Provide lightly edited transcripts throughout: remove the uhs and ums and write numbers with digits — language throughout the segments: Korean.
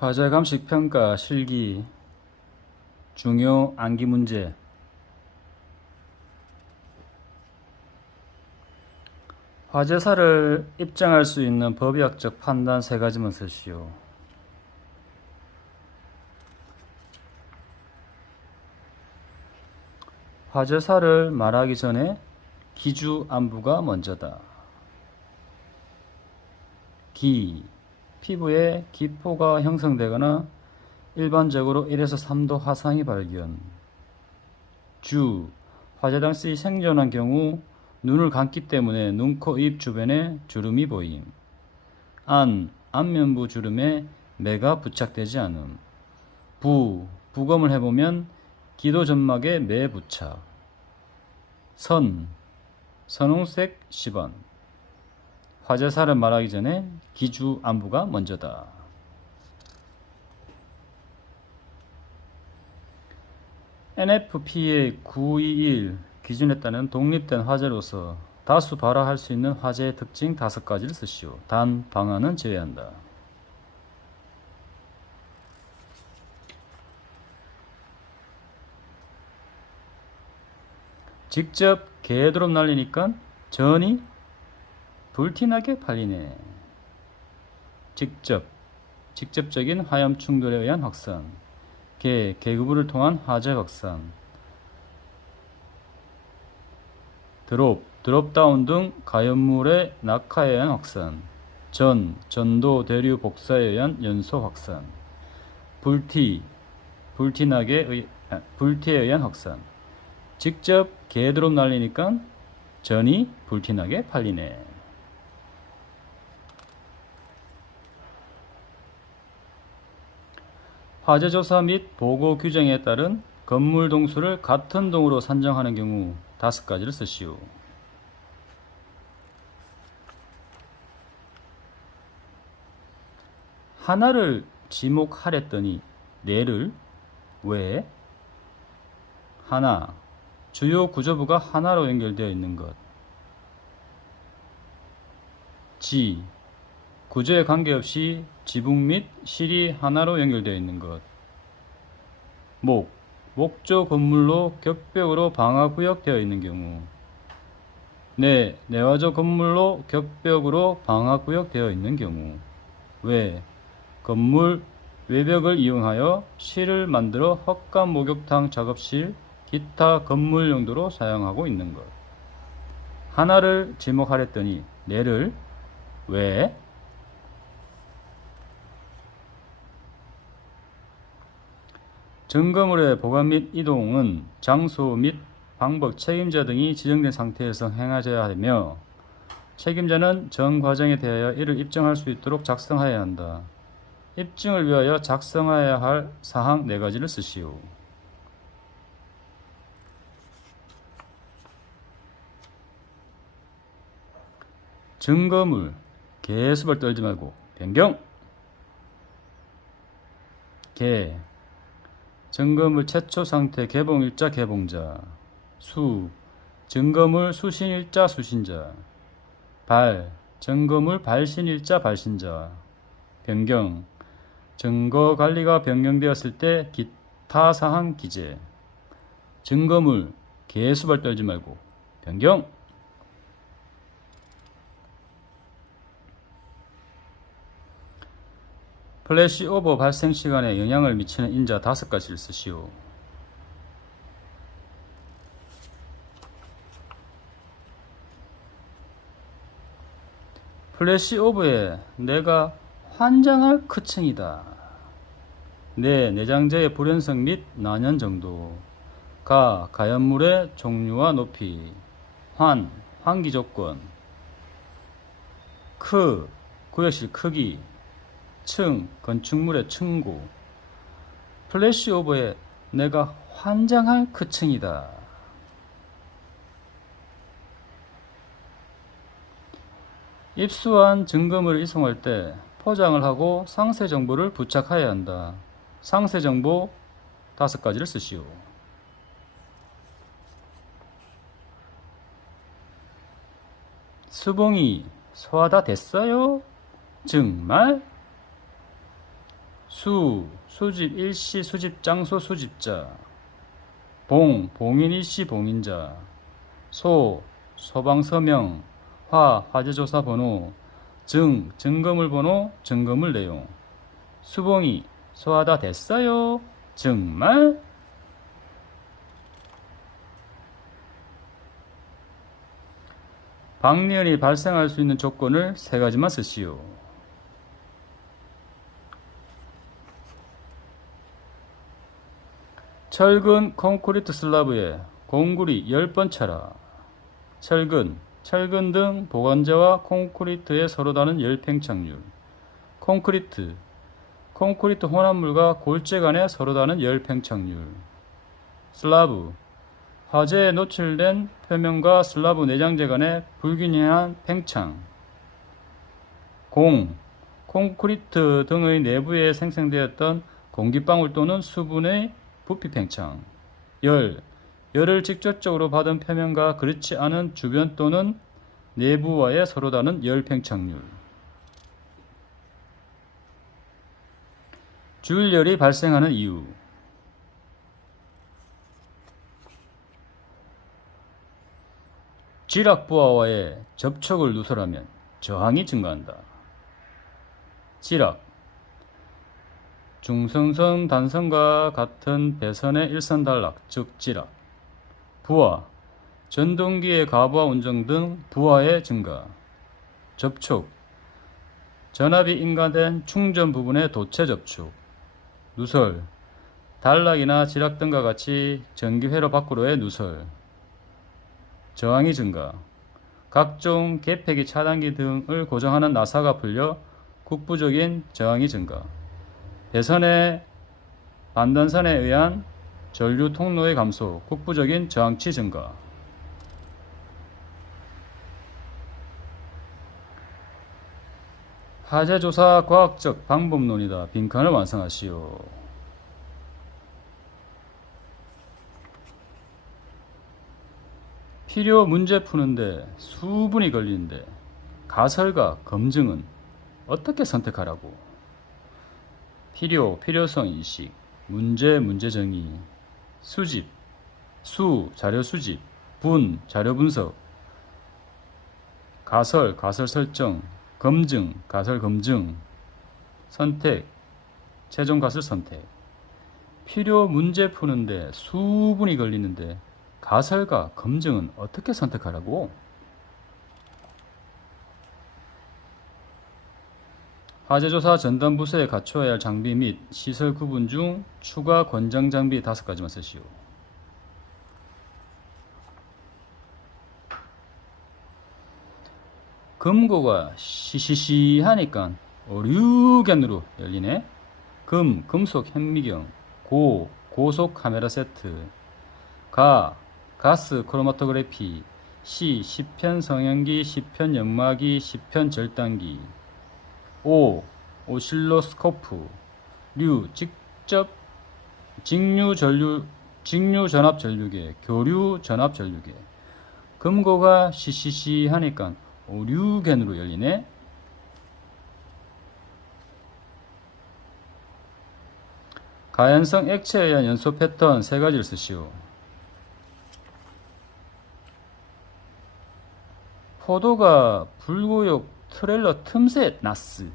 화재 감식 평가 실기 중요 암기 문제. 화재사를 입증할 수 있는 법의학적 판단 세 가지만 쓰시오. 화재사를 말하기 전에 기주 안부가 먼저다. 기, 피부에 기포가 형성되거나 일반적으로 1에서 3도 화상이 발견. 주, 화재 당시 생존한 경우 눈을 감기 때문에 눈, 코, 입 주변에 주름이 보임. 안, 안면부 주름에 매가 부착되지 않음. 부, 부검을 해보면 기도 점막에 매 부착. 선, 선홍색 10원. 화재사를 말하기 전에 기주 안부가 먼저다. NFPA 921 기준에 따른 독립된 화재로서 다수 발화할 수 있는 화재의 특징 5가지를 쓰시오. 단, 방화는 제외한다. 직접 개드롭 날리니까 전이 불티나게 팔리네. 직접적인 화염 충돌에 의한 확산. 계급을 통한 화재 확산. 드롭다운 등 가연물의 낙하에 의한 확산. 전도, 대류, 복사에 의한 연소 확산. 불티에 의한 확산. 직접 개드롭 날리니까 전이 불티나게 팔리네. 화재조사 및 보고 규정에 따른 건물 동수를 같은 동으로 산정하는 경우 5가지를 쓰시오. 하나를 지목하랬더니 네를 왜? 하나, 주요 구조부가 하나로 연결되어 있는 것. 지, 구조에 관계없이 지붕 및 실이 하나로 연결되어 있는 것. 목조 건물로 격벽으로 방화구역 되어 있는 경우. 내화조 건물로 격벽으로 방화구역 되어 있는 경우. 왜? 건물 외벽을 이용하여 실을 만들어 헛간 목욕탕 작업실, 기타 건물 용도로 사용하고 있는 것. 하나를 지목하랬더니 네를 왜? 증거물의 보관 및 이동은 장소 및 방법, 책임자 등이 지정된 상태에서 행하여야 하며 책임자는 전 과정에 대하여 이를 입증할 수 있도록 작성하여야 한다. 입증을 위하여 작성하여야 할 사항 4가지를 쓰시오. 증거물, 개수발 떨지 말고 변경. 증거물 최초 상태 개봉일자 개봉자. 증거물 수신일자 수신자. 증거물 발신일자 발신자. 변경, 증거관리가 변경되었을 때 기타 사항 기재. 증거물 개수발 떨지 말고 변경. 플래시오버 발생 시간에 영향을 미치는 인자 5가지를 쓰시오. 플래시오버에 내가 환장할 크층이다. 내장재의 불연성 및 난연 정도. 가연물의 종류와 높이. 환기 조건. 구역실 크기. 건축물의 층고. 플래시오버에 내가 환장할 크층이다. 입수한 증거물을 이송할 때 포장을 하고 상세 정보를 부착해야 한다. 상세 정보 5가지를 쓰시오. 수봉이 소화 다 됐어요? 정말? 수집 일시 수집 장소 수집자. 봉인 일시 봉인자. 소방서명. 화재조사 번호. 증거물 번호, 증거물 내용. 수봉이 소화다 됐어요? 정말? 방리현이 발생할 수 있는 조건을 3가지만 쓰시오. 철근 콘크리트 슬라브에 공구리 10번 쳐라. 철근 등 보관재와 콘크리트에 서로 다른 열팽창률. 콘크리트 혼합물과 골재 간에 서로 다른 열팽창률. 슬라브, 화재에 노출된 표면과 슬라브 내장재 간의 불균형한 팽창. 콘크리트 등의 내부에 생성되었던 공기방울 또는 수분의 부피 팽창. 열을 직접적으로 받은 표면과 그렇지 않은 주변 또는 내부와의 서로 다른 열 팽창률. 주율열이 발생하는 이유. 지락부하와의 접촉을 누설하면 저항이 증가한다. 지락, 중성선 단선과 같은 배선의 일선단락, 즉 지락. 부하, 전동기의 가부하 운정 등 부하의 증가. 접촉, 전압이 인가된 충전 부분의 도체 접촉. 누설, 단락이나 지락 등과 같이 전기 회로 밖으로의 누설. 저항이 증가, 각종 개폐기 차단기 등을 고정하는 나사가 풀려 국부적인 저항이 증가. 배선의 반단선에 의한 전류 통로의 감소, 국부적인 저항치 증가. 화재조사 과학적 방법론이다. 빈칸을 완성하시오. 필요 문제 푸는데 수분이 걸리는데 가설과 검증은 어떻게 선택하라고? 필요성 인식, 문제 정의, 수집, 자료 수집, 자료 분석, 가설 설정, 검증, 가설 검증, 선택, 최종 가설 선택. 필요 문제 푸는데 수분이 걸리는데 가설과 검증은 어떻게 선택하라고? 화재조사 전담 부서에 갖춰야 할 장비 및 시설 구분 중 추가 권장 장비 5가지만 쓰시오. 금고가 시시시하니까 어류견으로 열리네. 금속 현미경, 고속 카메라 세트, 가스 크로마토그래피, 시편 성형기, 시편 연마기, 시편 절단기, 오실로스코프, 직류 전압 전류계, 교류 전압 전류계. 금고가 시시시하니까 오류겐으로 열리네. 가연성 액체에 의한 연소 패턴 3가지를 쓰시오. 포도가 불구역 트레일러 틈새 나스.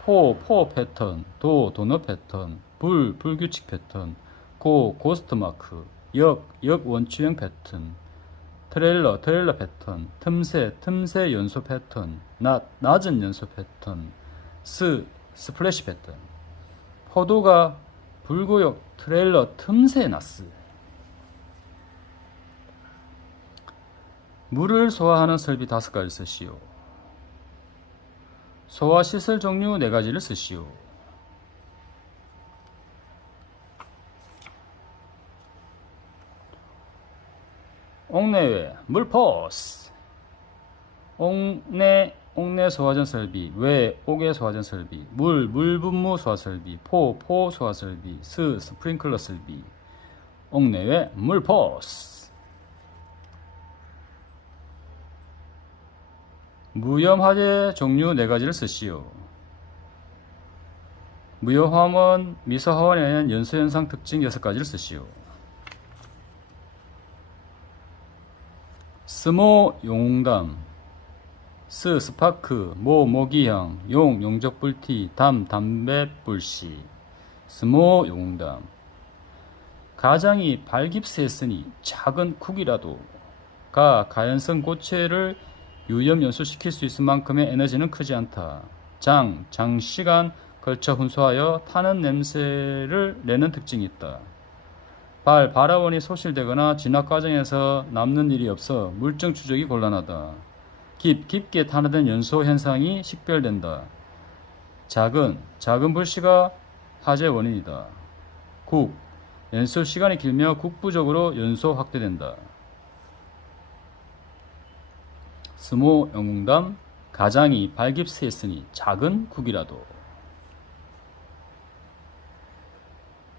포 패턴, 도넛 패턴, 불규칙 패턴, 고스트 마크, 원추형 패턴, 트레일러 패턴, 틈새 연소 패턴, 낮은 연소 패턴, 스플래시 패턴. 포도가 불구역 트레일러 틈새 나스. 물을 소화하는 설비 5가지를 쓰시오. 소화시설 종류 4가지를 쓰시오. 옥내외 물포스. 옥내 소화전 설비, 옥외 소화전 설비, 물분무 소화 설비, 포 소화 설비, 스프링클러 설비. 옥내외 물포스. 무염 화재 종류 4가지를 쓰시오. 무효화원, 미소화원에 의한 연소현상 특징 6가지를 쓰시오. 스모 용담, 스 스파크, 모 모기향, 용 용적불티, 담 담배불씨. 스모 용담. 가장이 발깁스했으니 작은 쿡이라도 가 가연성 고체를 유염 연소시킬 수 있을 만큼의 에너지는 크지 않다. 장시간 걸쳐 훈수하여 타는 냄새를 내는 특징이 있다. 발화원이 소실되거나 진화 과정에서 남는 일이 없어 물증 추적이 곤란하다. 깊게 탄화된 연소 현상이 식별된다. 작은 불씨가 화재 원인이다. 연소 시간이 길며 국부적으로 연소 확대된다. 스모 영웅담. 가장이 발깁스했으니 작은 쿡이라도.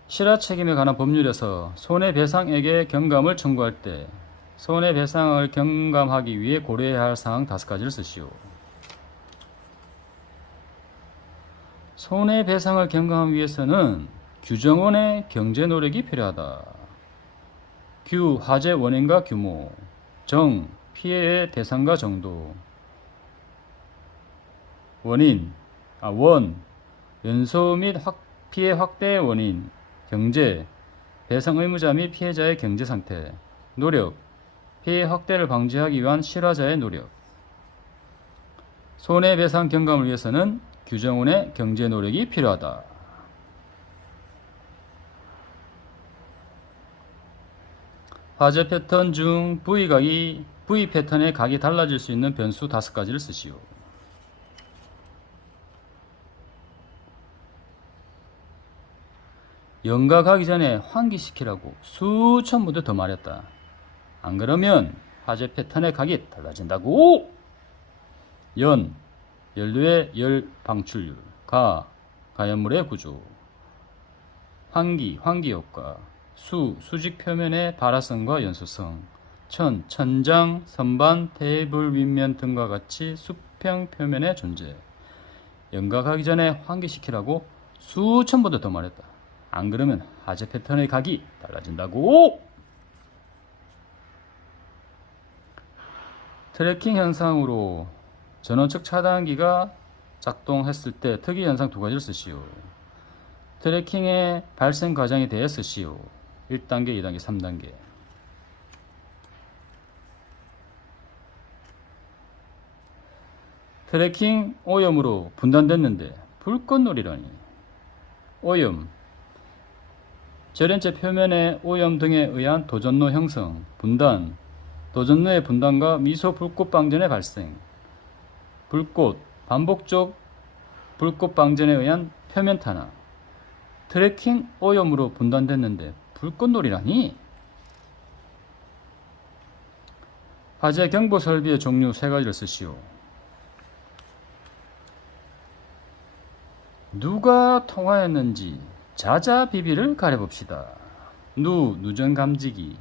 실화 책임에 관한 법률에서 손해배상액의 경감을 청구할 때 손해배상을 경감하기 위해 고려해야 할 사항 5가지를 쓰시오. 손해배상을 경감하기 위해서는 규정원의 경제 노력이 필요하다. 화재 원인과 규모. 피해의 대상과 정도. 원, 연소 및 피해 확대의 원인. 경제, 배상 의무자 및 피해자의 경제 상태. 노력, 피해 확대를 방지하기 위한 실화자의 노력. 손해배상 경감을 위해서는 규정원의 경제 노력이 필요하다. 화재 패턴 중 V 패턴의 각이 달라질 수 있는 변수 5가지를 쓰시오. 연각하기 전에 환기시키라고 수천 번도 더 말했다. 안 그러면 화재 패턴의 각이 달라진다고. 연료의 열 방출률. 가연물의 구조. 환기 효과. 수직 표면의 발화성과 연소성. 천장, 선반, 테이블 윗면 등과 같이 수평 표면의 존재. 연각하기 전에 환기시키라고 수천 번도 더 말했다. 안 그러면 화재 패턴의 각이 달라진다고. 트래킹 현상으로 전원측 차단기가 작동했을 때 특이 현상 2가지를 쓰시오. 트래킹의 발생 과정에 대해 쓰시오. 1단계, 2단계, 3단계. 트래킹 오염으로 분단됐는데 불꽃놀이라니. 오염, 절연체 표면의 오염 등에 의한 도전로 형성, 분단, 도전로의 분단과 미소 불꽃 방전의 발생. 반복적 불꽃 방전에 의한 표면 탄화. 트래킹 오염으로 분단됐는데 불꽃놀이라니. 화재 경보 설비의 종류 3가지를 쓰시오. 누가 통화했는지 자자비비를 가려봅시다. 누전 감지기.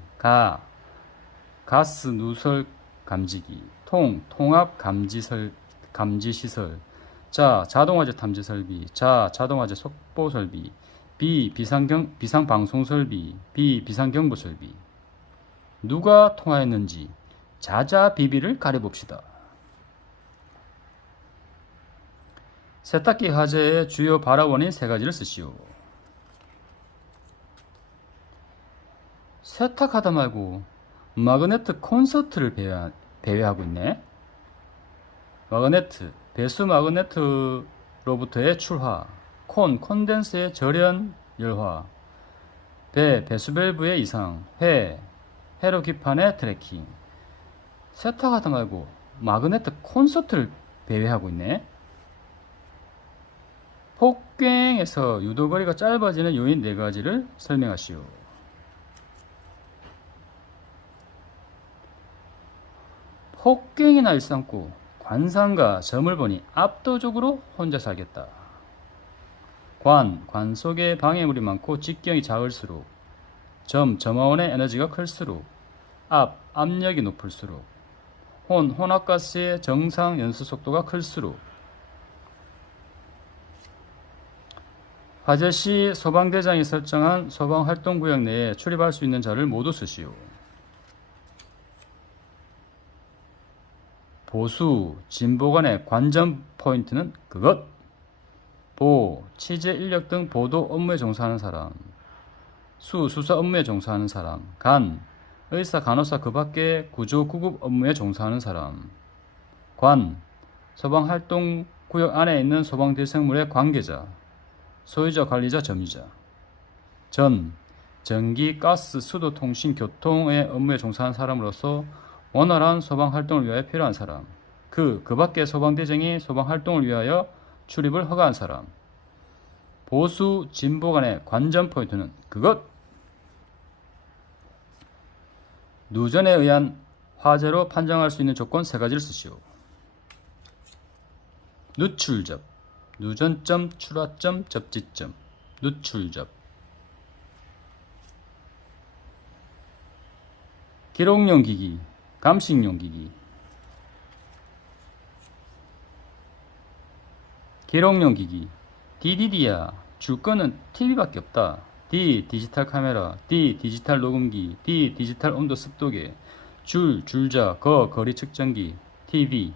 가스 누설 감지기. 통합 감지시설. 자동화재 탐지 설비. 자동화재 속보 설비. 비상방송 설비. 비상경보 설비. 누가 통화했는지 자자비비를 가려봅시다. 세탁기 화재의 주요 발화원인 3가지를 쓰시오. 세탁하다 말고 마그네트 콘서트를 배회하고 있네. 마그네트, 배수 마그네트로부터의 출화. 콘덴스의 절연 열화. 배수 밸브의 이상. 회로 기판의 트래킹. 세탁하다 말고 마그네트 콘서트를 배회하고 있네. 폭갱에서 유도거리가 짧아지는 요인 4가지를 설명하시오. 폭갱이나 일삼고 관상과 점을 보니 압도적으로 혼자 살겠다. 관 속에 방해물이 많고 직경이 작을수록, 점화원의 에너지가 클수록, 압력이 높을수록, 혼합가스의 정상 연소 속도가 클수록, 화재 시 소방대장이 설정한 소방활동구역 내에 출입할 수 있는 자를 모두 쓰시오. 보수, 진보 간의 관전 포인트는 그것. 보, 취재 인력 등 보도 업무에 종사하는 사람. 수, 수사 업무에 종사하는 사람. 간, 의사, 간호사 그 밖에 구조, 구급 업무에 종사하는 사람. 관, 소방활동구역 안에 있는 소방대생물의 관계자. 소유자, 관리자, 점유자. 전, 전기, 가스, 수도, 통신, 교통의 업무에 종사하는 사람으로서 원활한 소방활동을 위하여 필요한 사람. 그 밖에 소방대장이 소방활동을 위하여 출입을 허가한 사람. 보수, 진보 간의 관전 포인트는 그것. 누전에 의한 화재로 판정할 수 있는 조건 3가지를 쓰시오. 누출접, 누전점, 출하점, 접지점. 누출접. 기록용 기기, 감식용 기기. 기록용 기기. DDD야. 줄 거는 TV밖에 없다. D. 디지털 카메라. D. 디지털 녹음기. D. 디지털 온도 습도계. 줄, 줄자. 거리 측정기. TV.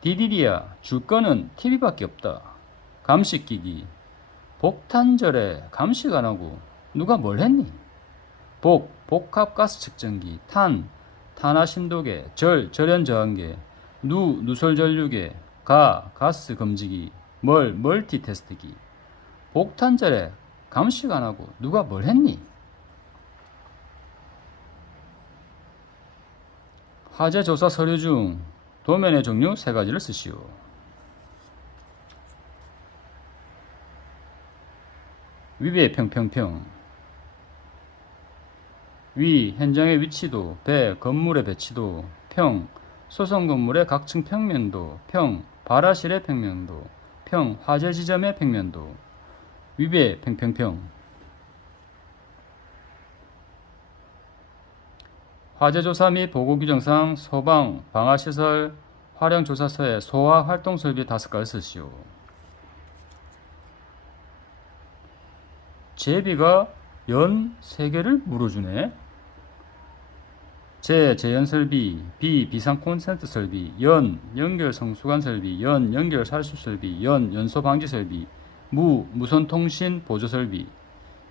DDD야. 줄 거는 TV밖에 없다. 감식기기. 복탄절에 감식 안 하고 누가 뭘 했니? 복합가스 측정기. 탄화심도계. 절연 저항계. 누설 전류계. 가스 검지기. 멀티 테스트기. 복탄절에 감식 안 하고 누가 뭘 했니? 화재 조사 서류 중 도면의 종류 3가지를 쓰시오. 위배 평평평. 위, 현장의 위치도. 배, 건물의 배치도. 평, 소속 건물의 각층 평면도. 평, 발화실의 평면도. 평, 화재 지점의 평면도. 위배 평평평. 화재조사 및 보고규정상 소방, 방화시설, 화령조사서에 소화 활동설비 5가지 쓰시오. 제비가 연 3개를 물어주네. 재연설비, 비상 콘센트 설비, 연결 성수관 설비, 연결 살수 설비, 연소 방지 설비, 무선 통신 보조 설비.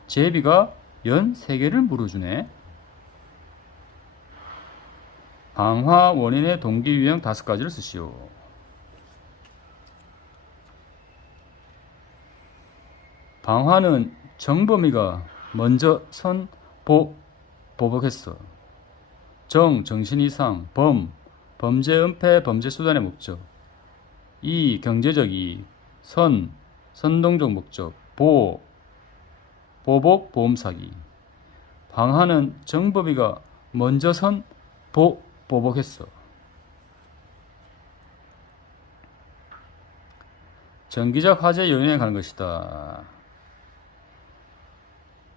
제비가 연 3개를 물어주네. 방화 원인의 동기 유형 5가지를 쓰시오. 방화는 정범이가 먼저 보복했어. 정신 이상, 범죄 은폐, 범죄 수단의 목적. 경제적 이익. 선동적 목적. 보복, 보험 사기. 방화는 정범이가 먼저 보복했어. 전기적 화재 요인에 가는 것이다.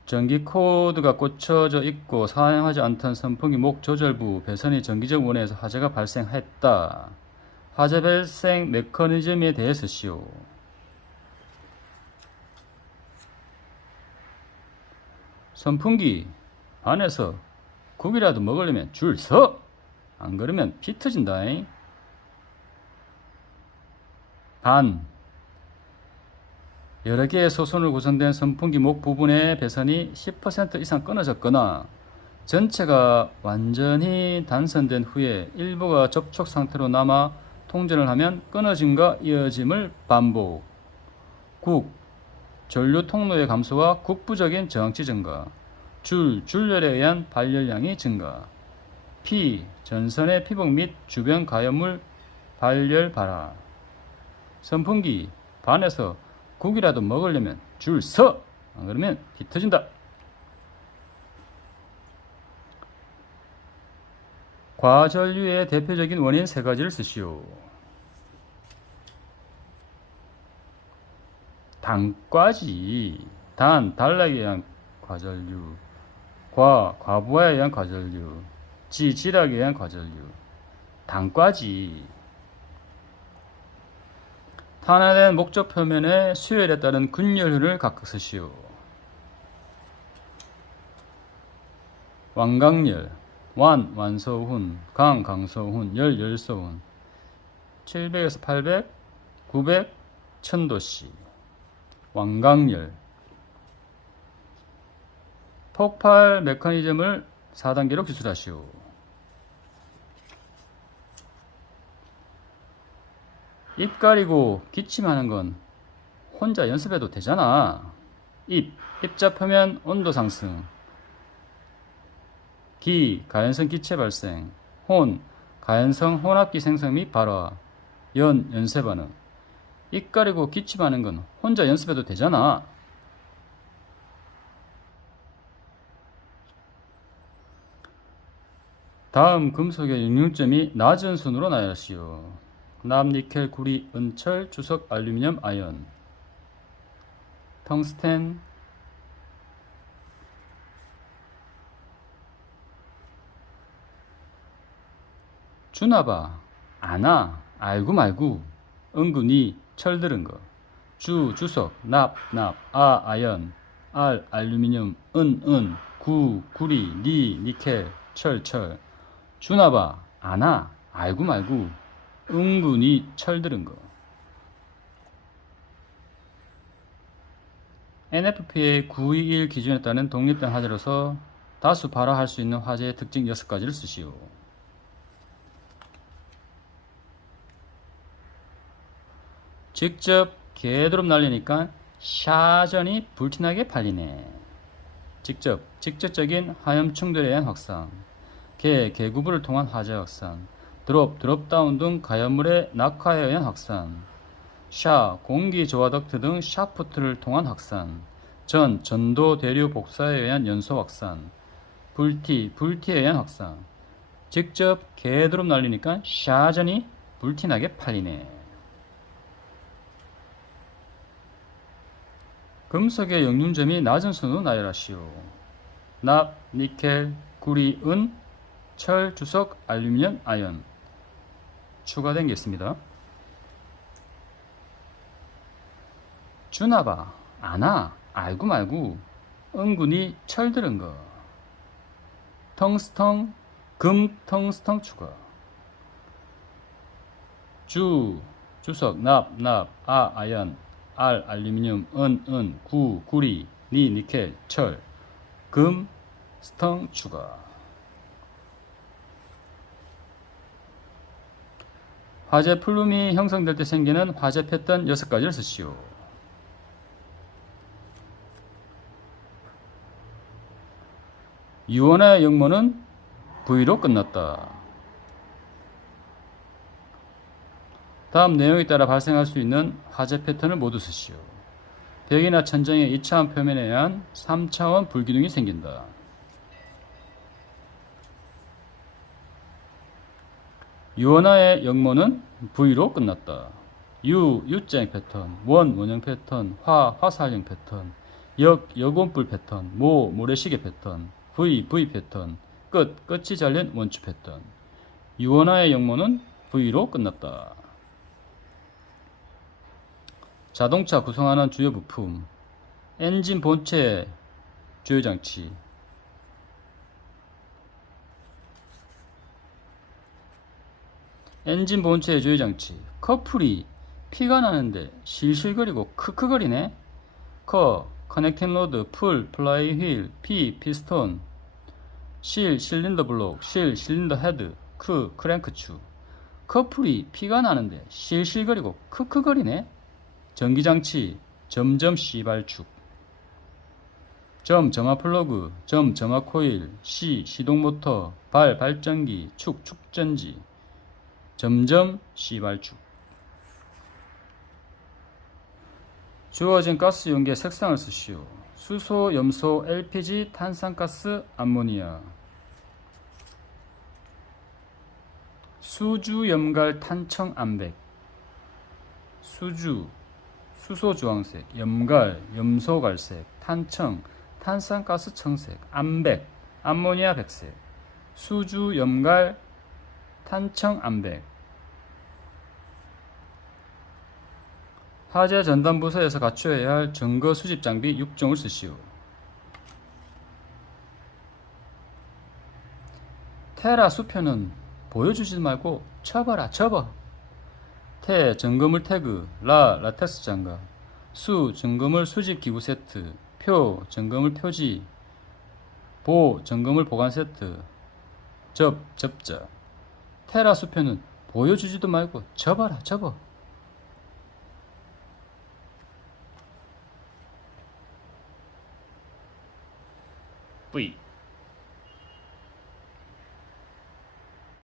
전기 코드가 꽂혀져 있고 사용하지 않던 선풍기 목 조절부 배선이 전기적 원인에서 화재가 발생했다. 화재 발생 메커니즘에 대해 쓰시오. 선풍기 안에서 국이라도 먹으려면 줄 서! 안 그러면 피 터진다잉. 여러 개의 소선으로 구성된 선풍기 목 부분의 배선이 10% 이상 끊어졌거나 전체가 완전히 단선된 후에 일부가 접촉 상태로 남아 통전을 하면 끊어짐과 이어짐을 반복. 전류 통로의 감소와 국부적인 저항치 증가. 줄열에 의한 발열량이 증가. 전선의 피복 및 주변 가열물 발열 발화. 선풍기 반에서 국이라도 먹으려면 줄 서! 안 그러면 피 터진다. 과전류의 대표적인 원인 3가지를 쓰시오. 단과지. 단락에 의한 과전류. 과부하에 의한 과전류. 지락에 의한 과전류. 단과지. 탄화된 목적 표면의 수열에 따른 군열효를 각각 쓰시오. 완강열, 완, 완서훈, 강, 강서훈, 열, 열서훈. 700에서 800, 900, 천도씨. 완강열. 폭발 메커니즘을 4단계로 기술하시오. 입 가리고 기침하는 건 혼자 연습해도 되잖아. 입자 표면 온도 상승. 기, 가연성 기체 발생. 혼, 가연성 혼합기 생성 및 발화. 연쇄 반응. 입 가리고 기침하는 건 혼자 연습해도 되잖아. 다음 금속의 역류점이 낮은 순으로 나열하시오. 납, 니켈, 구리, 은, 철, 주석, 알루미늄, 아연. 텅스텐, 주나봐, 아나, 알고 말고, 은근히 철들은 거. 주석, 납, 아연, 알루미늄, 은, 구리, 니켈, 철. 주나봐, 아나, 알고 말고, 은근히 철들은 거. NFPA 921 기준에 따른 독립된 화재로서 다수 발화할 수 있는 화재의 특징 6가지를 쓰시오. 직접 개드롭 날리니까 샤전이 불티나게 팔리네. 직접적인 화염 충돌에 의한 확산, 개구부를 통한 화재 확산, 드롭다운 등 가연물의 낙하에 의한 확산, 공기 조화 덕트 등 샤프트를 통한 확산, 전도 대류 복사에 의한 연소 확산, 불티에 의한 확산. 직접 개드롭 날리니까 샤전이 불티나게 팔리네. 금속의 역륜점이 낮은 순으로 나열하시오. 납, 니켈, 구리, 은, 철, 주석, 알루미늄, 아연. 추가된 게 있습니다. 주나봐, 아나, 알고 말고, 은근히 철들은 거. 텅스턴, 금, 텅스턴 추가. 주석, 납, 아연, 알루미늄, 은, 구리, 니켈, 철, 금, 스턴 추가. 화재 플룸이 형성될 때 생기는 화재 패턴 6가지를 쓰시오. 유원의 역모는 V로 끝났다. 다음 내용에 따라 발생할 수 있는 화재 패턴을 모두 쓰시오. 벽이나 천장의 2차원 표면에 의한 3차원 불균형이 생긴다. 유원화의 역모는 V로 끝났다. U자형 패턴, 원형 패턴, 화살형 패턴, 역원뿔 패턴, 모래시계 패턴, V 패턴, 끝이 잘린 원추 패턴. 유원화의 역모는 V로 끝났다. 자동차 구성하는 주요 부품, 엔진 본체 주요장치, 엔진 본체의 주요장치. 커플이 피가 나는데 실실거리고 크크거리네. 커넥팅 로드, 플라이 휠, 피스톤, 실린더 블록, 실린더 헤드, 크랭크축. 커플이 피가 나는데 실실거리고 크크거리네. 전기장치, 점점 씨발축. 점화 플러그, 점화 코일, 시동모터, 발전기, 축전지. 점점 씨발축. 주어진 가스 용기의 색상을 쓰시오. 수소, 염소, LPG, 탄산가스, 암모니아. 수주, 염갈, 탄청, 암백. 수소 주황색, 염갈, 염소 갈색, 탄청, 탄산가스 청색, 암백, 암모니아 백색. 수주, 염갈, 탄청, 암백. 화재 전담 부서에서 갖추어야 할 증거 수집 장비 6종을 쓰시오. 테라 수표는 보여주지 말고 쳐봐라, 쳐봐. 태 증거물 태그, 라텍스 장갑, 수 증거물 수집 기구 세트, 표 증거물 표지, 보 증거물 보관 세트, 접자. 테라 수표는 보여주지도 말고 쳐봐라, 쳐봐. 뿌이.